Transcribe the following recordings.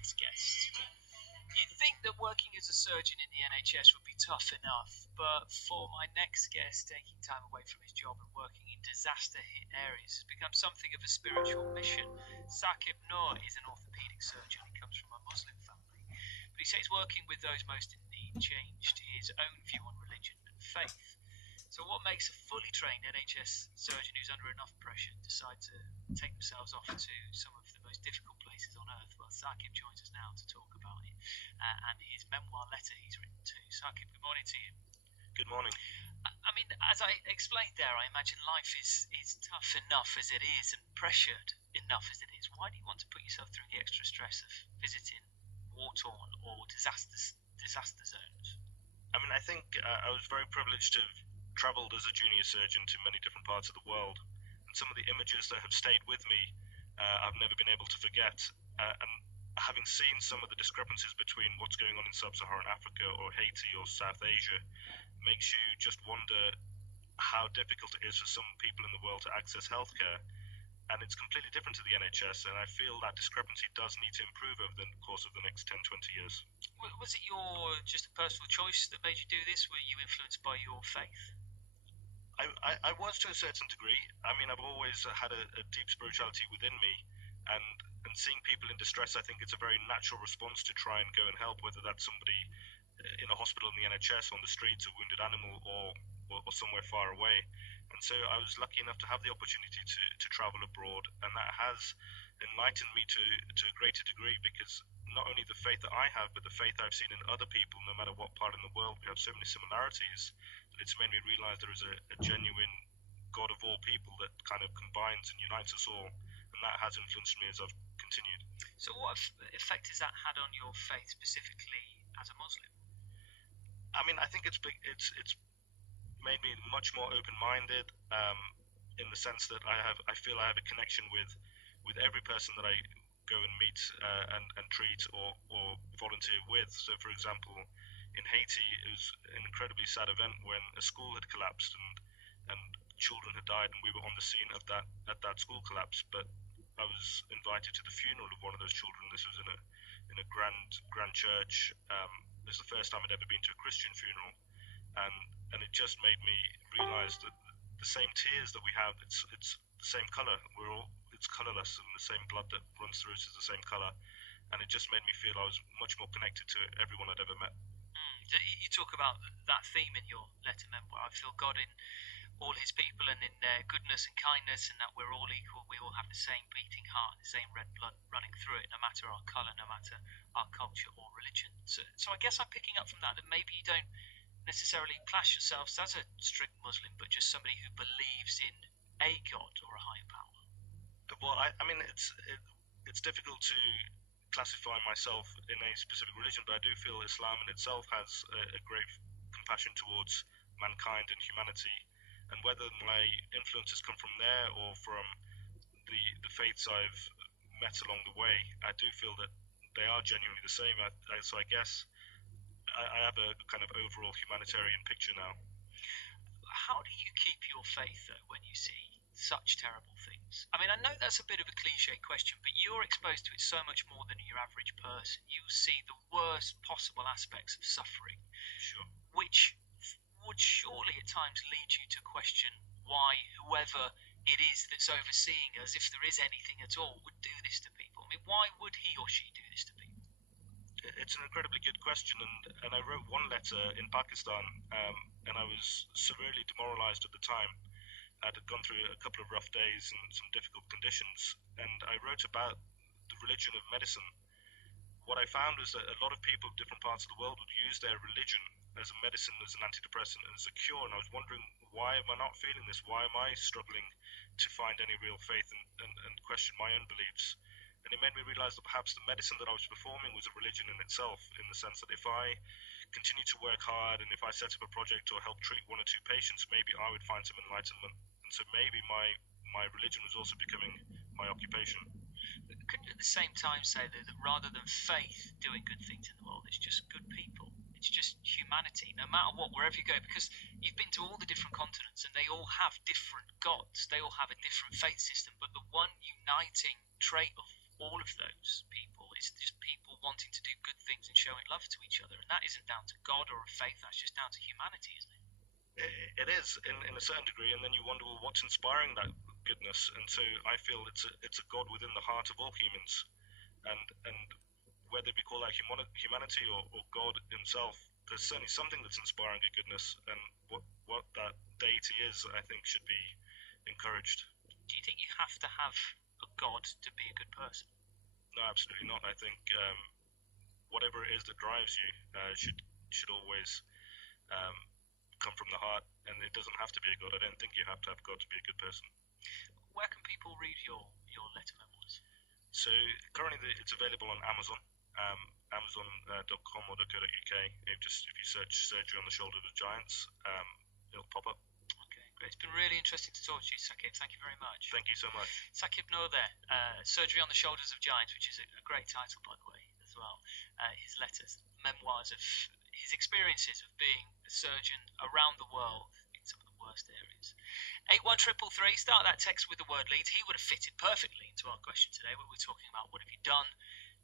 next guest. You'd think that working as a surgeon in the NHS would be tough enough, but for my next guest, taking time away from his job and working in disaster-hit areas has become something of a spiritual mission. Saqib Noor is an orthopaedic surgeon. He comes from a Muslim family, but he says working with those most in need changed his own view on religion and faith. So what makes a fully trained NHS surgeon who's under enough pressure decide to take themselves off to some of the most difficult places on earth? Well, Saqib joins us now to talk about it and his memoir letter he's written too. Saqib, good morning to you. Good morning. I mean, as I explained there, I imagine life is tough enough as it is and pressured enough as it is. Why do you want to put yourself through the extra stress of visiting war-torn or disaster zones? I mean, I think I was very privileged to have travelled as a junior surgeon to many different parts of the world, and some of the images that have stayed with me I've never been able to forget, and having seen some of the discrepancies between what's going on in sub-Saharan Africa or Haiti or South Asia makes you just wonder how difficult it is for some people in the world to access healthcare, and it's completely different to the NHS, and I feel that discrepancy does need to improve over the course of the next 10, 20 years. Was it your just a personal choice that made you do this? Were you influenced by your faith? I was to a certain degree. I mean, I've always had a deep spirituality within me, and seeing people in distress, I think it's a very natural response to try and go and help, whether that's somebody in a hospital in the NHS, on the streets, a wounded animal, or somewhere far away. And so I was lucky enough to have the opportunity to travel abroad, and that has enlightened me to a greater degree, because not only the faith that I have, but the faith I've seen in other people, no matter what part in the world, we have so many similarities that it's made me realize there is a genuine God of all people that kind of combines and unites us all, and that has influenced me as I've continued. So what effect has that had on your faith specifically as a Muslim? I mean, I think it's made me much more open-minded, in the sense that I feel I have a connection with every person that I go and meet and treat or volunteer with. So, for example, in Haiti, it was an incredibly sad event when a school had collapsed and children had died, and we were on the scene of that school collapse. But I was invited to the funeral of one of those children. This was in a grand church. This is the first time I'd ever been to a Christian funeral, and it just made me realize that the same tears that we have, it's the same color. It's colorless, and the same blood that runs through us is the same color. And it just made me feel I was much more connected to everyone I'd ever met. You talk about that theme in your letter memoir. I feel God in all his people and in their goodness and kindness, and that we're all equal. We all have the same beating heart, the same red blood running through it, no matter our color, no matter our culture or religion. So I guess I'm picking up from that maybe you don't necessarily class yourselves as a strict Muslim, but just somebody who believes in a God or a higher power. Well, I mean, it's difficult to classify myself in a specific religion, but I do feel Islam in itself has a great compassion towards mankind and humanity. And whether my influences come from there or from the faiths I've met along the way, I do feel that they are genuinely the same. So I guess I have a kind of overall humanitarian picture now. How do you keep your faith, though, when you see such terrible things? I mean, I know that's a bit of a cliche question, but you're exposed to it so much more than your average person. You see the worst possible aspects of suffering, Sure. which would surely at times lead you to question why whoever it is that's overseeing us, if there is anything at all, would do this to people. I mean, why would he or she do this to people? It's an incredibly good question, and I wrote one letter in Pakistan, and I was severely demoralized at the time. I'd gone through a couple of rough days and some difficult conditions, and I wrote about the religion of medicine. What I found was that a lot of people in different parts of the world would use their religion as a medicine, as an antidepressant, and as a cure, and I was wondering, why am I not feeling this? Why am I struggling to find any real faith and question my own beliefs? And it made me realize that perhaps the medicine that I was performing was a religion in itself, in the sense that if I continue to work hard and if I set up a project or help treat one or two patients, maybe I would find some enlightenment. And so maybe my religion was also becoming my occupation. Couldn't you at the same time say that rather than faith doing good things in the world, it's just good people? It's just humanity, no matter what, wherever you go, because you've been to all the different continents and they all have different gods, they all have a different faith system, but the one uniting trait of all of those people is just people showing love to each other. And that isn't down to God or a faith, that's just down to humanity, isn't it? It is in a certain degree, and then you wonder, well, what's inspiring that goodness? And so I feel it's a God within the heart of all humans, and whether we call that humanity or God himself, there's certainly something that's inspiring a goodness, and what that deity is, I think, should be encouraged. Do you think you have to have a God to be a good person? No, absolutely not. I think whatever it is that drives you should always come from the heart, and it doesn't have to be a God. I don't think you have to have God to be a good person. Where can people read your letter memoirs? So currently it's available on Amazon, amazon.com.co.uk. If you search Surgery on the Shoulders of Giants, it'll pop up. Okay, great. It's been really interesting to talk to you, Saqib. Thank you very much. Thank you so much. Saqib Noor there, Surgery on the Shoulders of Giants, which is a great title, by the way, as well. His letters, memoirs of his experiences of being a surgeon around the world in some of the worst areas. 81333, start that text with the word Leeds. He would have fitted perfectly into our question today, where we're talking about what have you done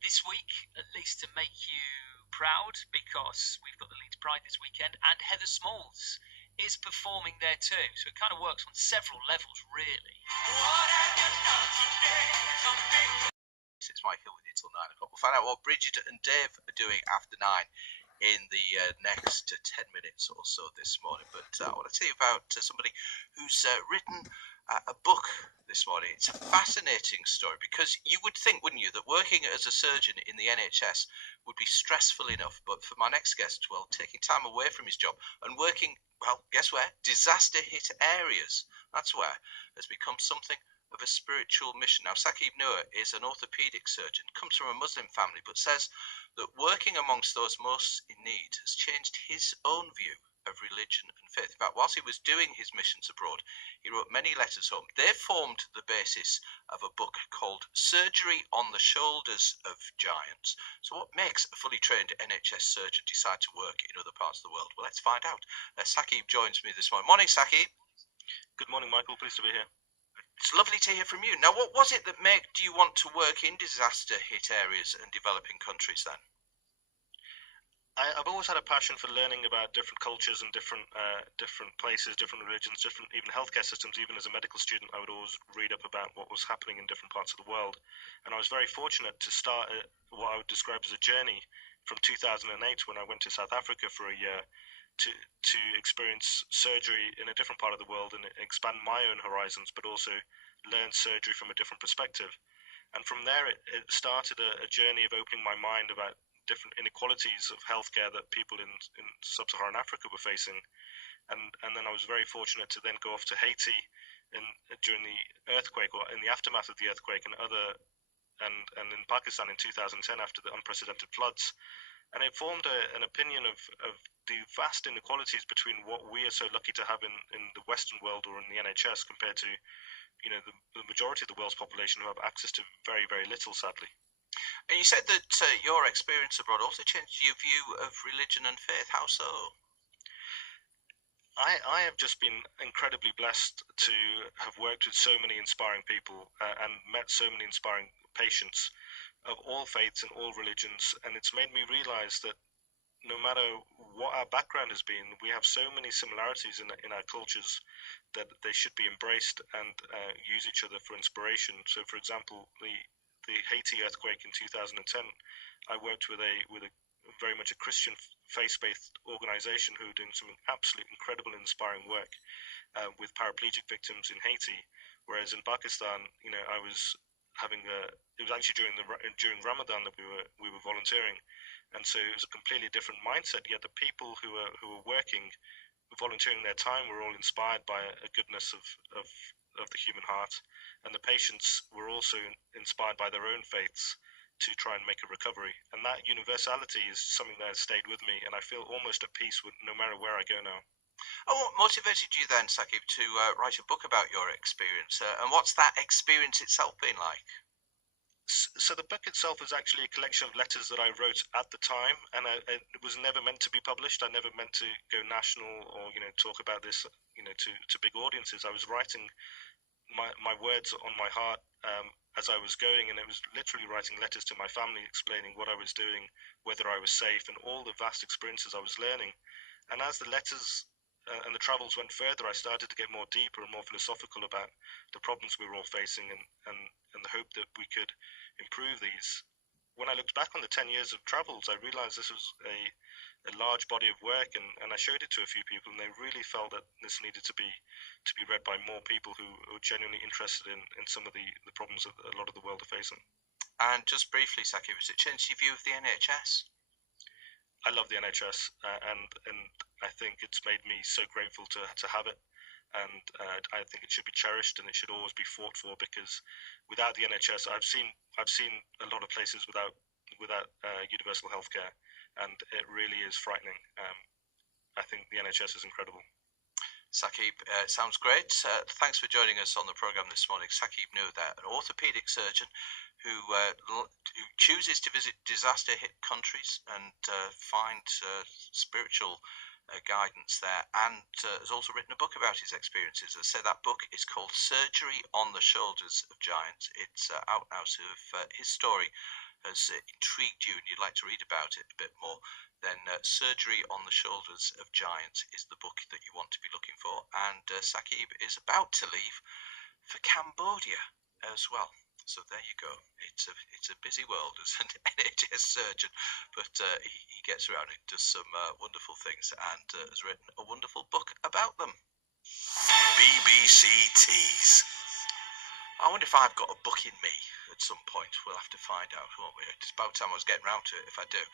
this week, at least to make you proud, because we've got the Leeds Pride this weekend, and Heather Smalls is performing there too, so it kind of works on several levels, really. What have you done today? It's Mike Hill with you till 9 o'clock. We'll find out what Bridget and Dave are doing after 9 in the next 10 minutes or so this morning. But I want to tell you about somebody who's written a book this morning. It's a fascinating story, because you would think, wouldn't you, that working as a surgeon in the NHS would be stressful enough. But for my next guest, well, taking time away from his job and working, well, guess where? Disaster-hit areas. That's where has become something of a spiritual mission. Now, Saqib Noor is an orthopedic surgeon, comes from a Muslim family, but says that working amongst those most in need has changed his own view of religion and faith. In fact, whilst he was doing his missions abroad, he wrote many letters home. They formed the basis of a book called Surgery on the Shoulders of Giants. So what makes a fully trained NHS surgeon decide to work in other parts of the world? Well, let's find out. Saqib joins me this morning. Morning, Saqib. Good morning, Michael. Pleased to be here. It's lovely to hear from you. Now, what was it that made you want to work in disaster-hit areas and developing countries then? I've always had a passion for learning about different cultures and different places, different religions, different even healthcare systems. Even as a medical student, I would always read up about what was happening in different parts of the world. And I was very fortunate to start what I would describe as a journey from 2008, when I went to South Africa for a year, to experience surgery in a different part of the world and expand my own horizons, but also learn surgery from a different perspective. And from there, it started a journey of opening my mind about different inequalities of healthcare that people in sub-Saharan Africa were facing. And then I was very fortunate to then go off to Haiti during the earthquake, or in the aftermath of the earthquake, and in Pakistan in 2010 after the unprecedented floods. And it formed an opinion of the vast inequalities between what we are so lucky to have in the Western world or in the NHS compared to, the majority of the world's population who have access to very, very little, sadly. And you said that your experience abroad also changed your view of religion and faith. How so? I have just been incredibly blessed to have worked with so many inspiring people and met so many inspiring patients of all faiths and all religions. And it's made me realize that no matter what our background has been, we have so many similarities in our cultures that they should be embraced and use each other for inspiration. So, for example, the Haiti earthquake in 2010, I worked with a very much a Christian faith-based organization who are doing some absolute incredible and inspiring work with paraplegic victims in Haiti. Whereas in Pakistan, I was it was actually during Ramadan that we were volunteering, and so it was a completely different mindset. Yet the people who were working, volunteering their time, were all inspired by a goodness of the human heart, and the patients were also inspired by their own faiths to try and make a recovery. And that universality is something that has stayed with me, and I feel almost at peace with no matter where I go now. Oh, what motivated you then, Saqib, to write a book about your experience? And what's that experience itself been like? So the book itself is actually a collection of letters that I wrote at the time, and it was never meant to be published. I never meant to go national or talk about this to big audiences. I was writing my words on my heart as I was going, and it was literally writing letters to my family explaining what I was doing, whether I was safe, and all the vast experiences I was learning. And as the letters and the travels went further, I started to get more deeper and more philosophical about the problems we were all facing, and the hope that we could improve these. When I looked back on the 10 years of travels, I realized this was a large body of work, and I showed it to a few people, and they really felt that this needed to be read by more people who are genuinely interested in some of the problems that a lot of the world are facing. And just briefly, Saqib, has it changed your view of the NHS? I love the NHS, and I think it's made me so grateful to have it, and I think it should be cherished and it should always be fought for, because without the NHS, I've seen a lot of places without universal healthcare, and it really is frightening. I think the NHS is incredible. Saqib, sounds great. Thanks for joining us on the programme this morning. Saqib Noor, an orthopaedic surgeon who chooses to visit disaster-hit countries and find spiritual guidance there, and has also written a book about his experiences. As I said, that book is called Surgery on the Shoulders of Giants. It's out now, so if his story has intrigued you and you'd like to read about it a bit more, then Surgery on the Shoulders of Giants is the book that you want to be looking for. And Saqib is about to leave for Cambodia as well. So there you go. It's a busy world as an NHS surgeon, but he gets around and does some wonderful things, and has written a wonderful book about them. BBC Tees. I wonder if I've got a book in me at some point. We'll have to find out, won't we? It's about time I was getting round to it if I do.